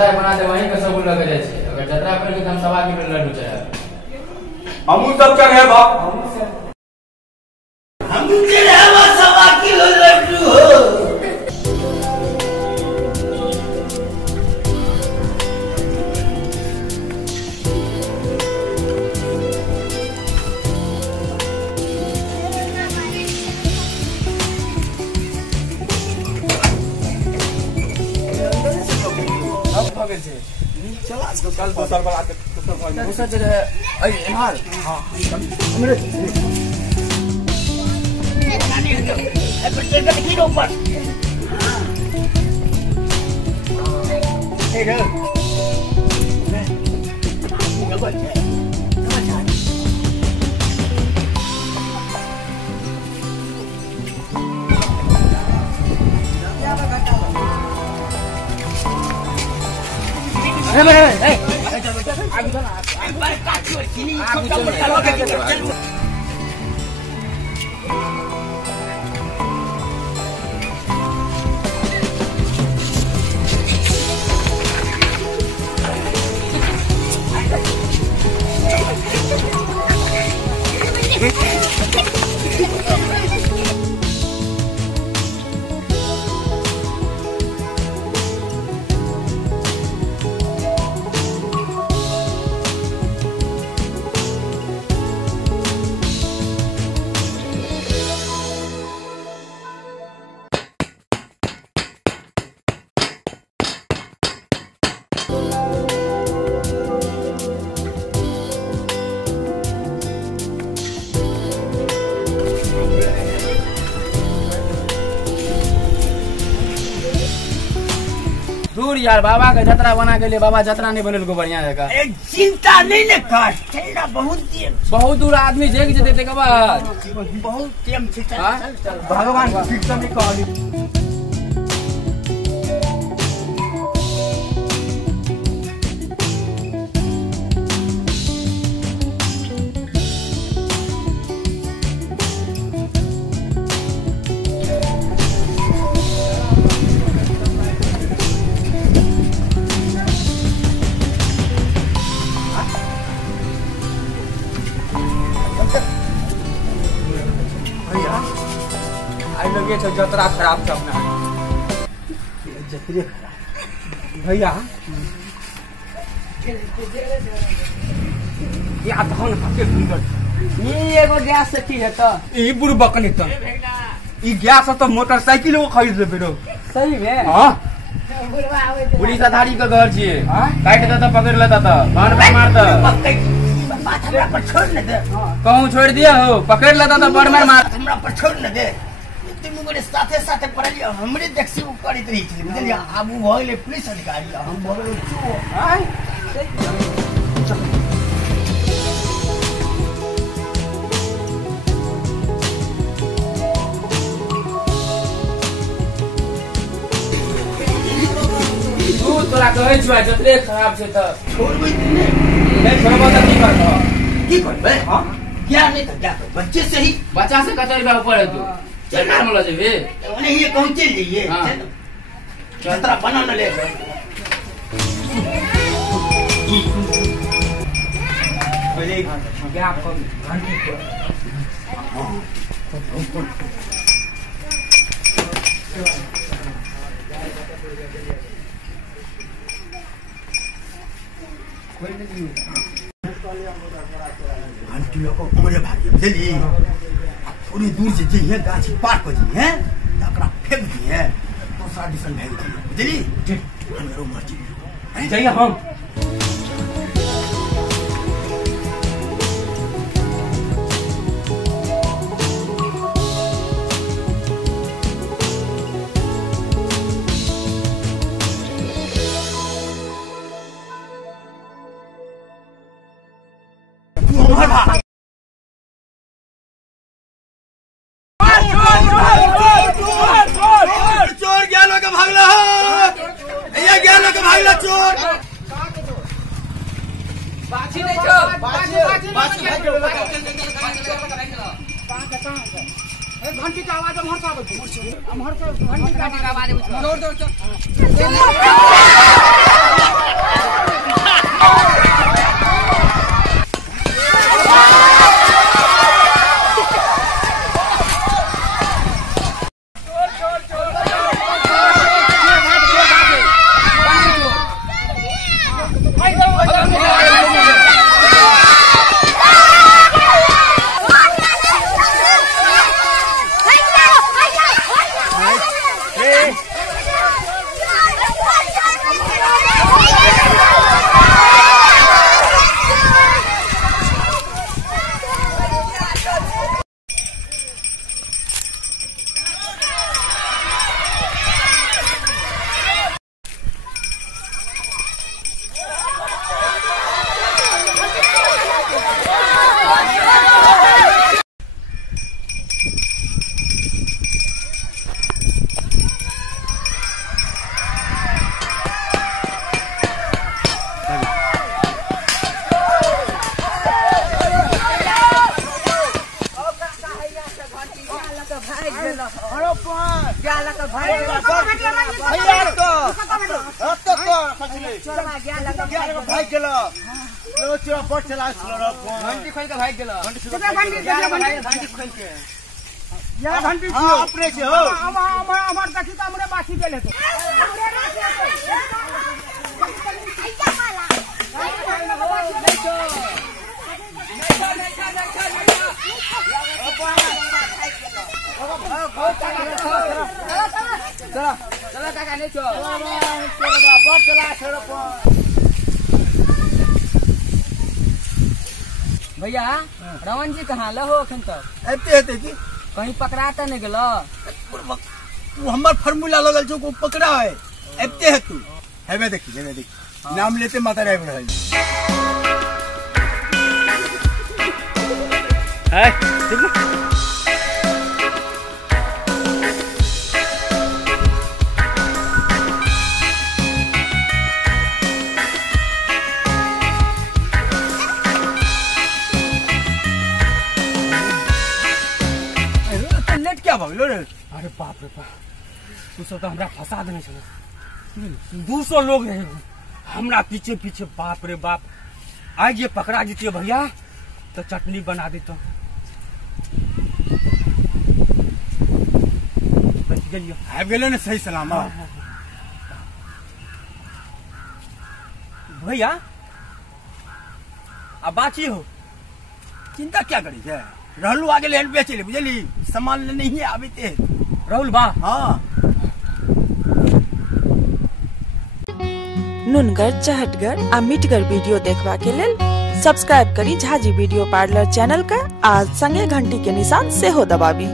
जतरा बना दे वहीं के सब लगे जाए छे। अगर जतरा पर के हम 1.25 किलो लड्डू चाहे हमू सब चढ़े बा हम चढ़े बा 1.25 किलो लड्डू हो। चला तो कल बसर बना के दूसरा जगह अरे यार हां हमरे पेट्रोल का किलो ऊपर हे रे आगे चल आगे काटी और चीनी छोटा मोटा लगा के चल दूर यार बाबा का जतरा बना के लिए बाबा जतरा नहीं बनल को बढ़िया जगह चिंता नहीं ले कर ठंडा बहुत दूर आदमी जेग जे देते के बाद बहुत टाइम से चल भगवान ठीक समय कहली लगे जतरा खराब छ अपना जतरे खराब भैया या धन के सुंदर ये एगो गैस से की है तो ई बुढ़ बकनी त ई गैस तो मोटरसाइकिल को खरीद लेबे रो सही में हां पुलिस आधारी का घर छे काट देता पकड़ लेता था बाण पे मारता बात हमरा पर छोड़ न दे कहूं छोड़ दिया हो पकड़ लेता था बाण में मार हमरा पर छोड़ न दे तुम मोरे साथे साथे पड़लिए हमरे देखसी उ करित रही छी बुझलिए आबू भ गेले पुलिस अधिकारी हम भ गेले चो हाय तू तोरा कहै छुआ जतरे खराब छै त छोड़बै नहीं छोड़बा त की करबे हां क्या नहीं तो क्या बच्चे से ही बच्चा से कचरी बा ऊपर है तू चल मार मला जेबे ओने ये कहूं चल जाइए जतरा बना न ले पहले क्या आपको घंटी घंटी को मोरे भाई बुझली थोड़ी दूर से जइए गाछी पार कर जइए तकरा फेंक दिए दूसरा डिसन भेज दिए बुझली हमरो मर्जी जाइए हम चोर गया के भागला ये गया के भागला चोर बाछी नहीं छो बाछी घंटी का आवाज हमर का आवाज घंटी का आवाज भाई गेलो चोरा बट चला घंटी खोल के भाग गेलो घंटी खोल के या घंटी हां अपने से हो हमार देखी त हमरे बाकी गेले तो चलो काका नहीं चो भैया रमन जी कहाँ लो हो अखन तक एते हेते की कहीं पकड़ा तो नहीं गेलो वो हमर फार्मूला लगल छौ को पकड़ा है एते है तू हेबे देखी नाम लेते माता राय रहल है क्या भगलो रे अरे बाप रे बाप तू सब तो हमरा फंसा देने छले 200 लोग रहे हमरा पीछे पीछे बाप रे बाप आज ये पकड़ा जीतिए भैया तो चटनी बना देता बच गई आ गेलो ने सही सलामत भैया अब बाची हो चिंता क्या करी है रहलू आगे लेन बेचे ले बुझली सामान ले नहीं आबते राहुल बा हां नुनगर चहटगर आ मीठगर वीडियो देखबा के लेल सब्सक्राइब करी झाजी वीडियो पार्लर चैनल का आ संगे घंटी के निशान से हो दबाबी।